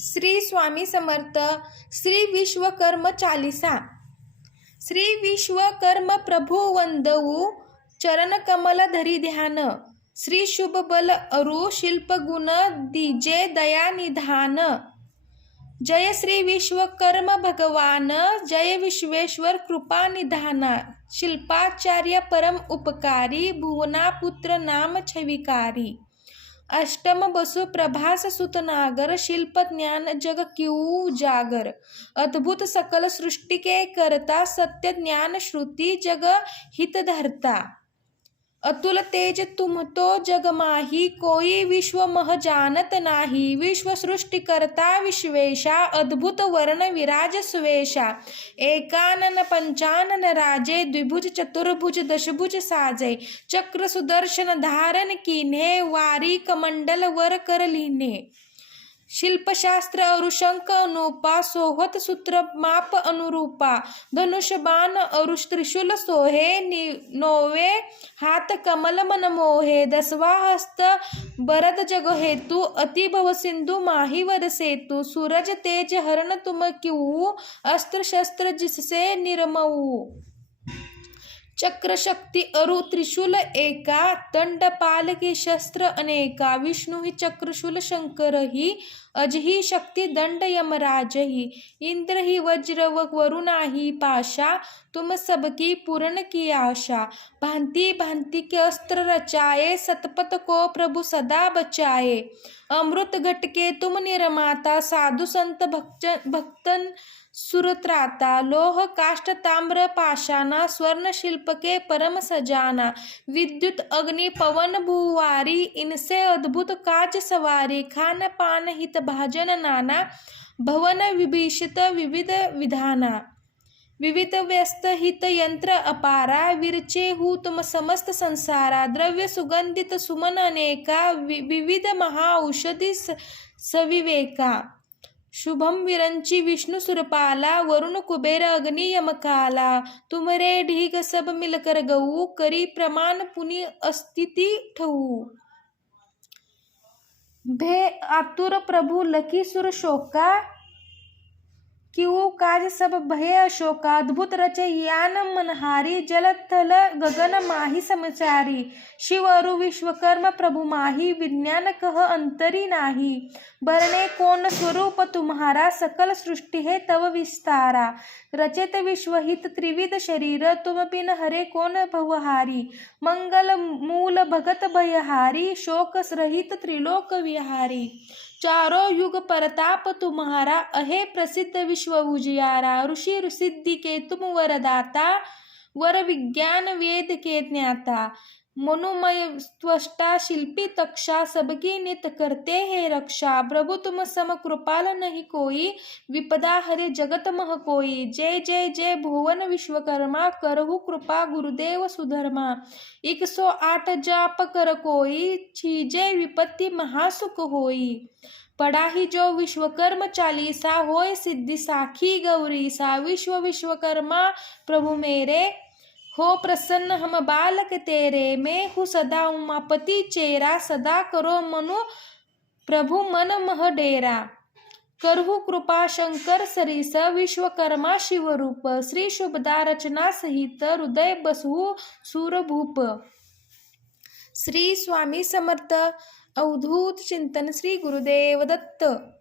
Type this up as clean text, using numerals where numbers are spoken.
श्री स्वामी समर्थ. श्री विश्वकर्म चालीसा. श्री विश्वकर्म प्रभु वंदऊ, चरण कमल धरी ध्यान. श्री शुभ बल अरु, शिल्प गुण दीजे दया निधान. जय श्री विश्वकर्म भगवान, जय विश्वेश्वर कृपा निधाना. शिल्पाचार्य परम उपकारी, भुवना पुत्र नाम छविकारी. अष्टम बसु प्रभास सुत नागर, शिल्प ज्ञान जग क्यों जागर. अद्भुत सकल सृष्टि के करता, सत्य ज्ञान श्रुति जग हित धरता. अतुल तेज तुम तो जग माही, कोई विश्व मह जानत नाही. विश्व सृष्टि करता विश्वेशा, अद्भुत वर्ण विराज सुवेशा. एकानन पंचानन राजे, द्विभुज चतुर्भुज दशभुज साजे. चक्र सुदर्शन धारण कीन्हे, वारी कमंडल वर कर लीन्हे. शिल्पशास्त्र अरुशंक अनुपा, सोहत सूत्र माप अनुरूपा. धनुष बाण अरुष त्रिशूल सोहे, नोवे हात कमल मन मोहे. दसवा हस्त बरद जग हेतु, अति भव सिंधु माही वर सेतु. सूरज तेज हरण तुम क्यों, अस्त्र शस्त्र जिससे निर्मऊ. चक्र शक्ति अरु त्रिशूल एका, दंडपाल की शस्त्र अनेका. विष्णु ही चक्रशूल शंकर ही, अजही शक्ति दंड यमराज ही. इंद्र ही वज्र व वरुणा ही पाशा, तुम सबकी पूर्ण की आशा. भांति भांति के अस्त्र रचाए, सतपथ को प्रभु सदा बचाए. अमृत घट के तुम निर्माता, साधु संत भक्तन सुरत्राता. लोह काष्ठ ताम्र पाषाणा, स्वर्ण शिल्प के परम सजाना. विद्युत अग्नि पवन भूवारी, इनसे अद्भुत काज सवारी. खान पान हित भाजन नाना, भवन विभीषित विविध विधाना. विविध व्यस्त हित यंत्र अपारा, विरचे हु तुम समस्त संसारा. द्रव्य सुगंधित सुमन अनेका, विविध महाऔषधी सविवेका. शुभम विरंची विष्णु सुरपाला, वरुण कुबेर अग्नि यमकाला. तुमरे ढीग सब मिलकर गऊ, करी प्रमाण पुनि अस्तिति ठऊ. भे आतुर प्रभु लकी सुर शोका, क्यों काज सब भय अशोका. अद्भुत रचे यान मनहारी, जल थल गगन माही समचारी. शिव अरु विश्वकर्म प्रभु माही, विज्ञान कह अंतरी नाही. बरने कौन स्वरूप तुम्हारा, सकल सृष्टि है तव विस्तारा. रचित विश्वहित त्रिविध शरीर, तुम बिन हरे कौन भवहारी. मंगल मूल भगत भयहारी, शोक रहित त्रिलोक विहारी. चारों युग परताप तुम्हारा, अहे प्रसिद्ध विश्व उजियारा. ऋषि ऋसिद्धि के तुम वरदाता, वर विज्ञान वेद के ज्ञाता. मनुमय त्वष्टा शिल्पी तक्षा, सबकी नित करते हैं रक्षा. प्रभु तुम सम कृपाल नहीं कोई, विपदा हरे जगत मह कोई. जय जय जय भुवन विश्वकर्मा, करहु कृपा गुरुदेव सुधर्मा. 108 जाप कर कोई, छीजे विपत्ति महासुख होई. पढ़ा ही जो विश्वकर्म चालीसा, होय सिद्धि साखी गौरीसा. विश्व विश्वकर्मा प्रभु मेरे, हो प्रसन्न हम बालक तेरे. मैं हूँ सदा उमापति चेरा, सदा करो मनु प्रभु मन मह डेरा. करहु कृपा शंकर सरीस, विश्वकर्मा शिवरूप. श्री शुभदा रचना सहित, हृदय बसहु सूरभूप. श्री स्वामी समर्थ. अवधूत चिंतन श्री गुरुदेव दत्त.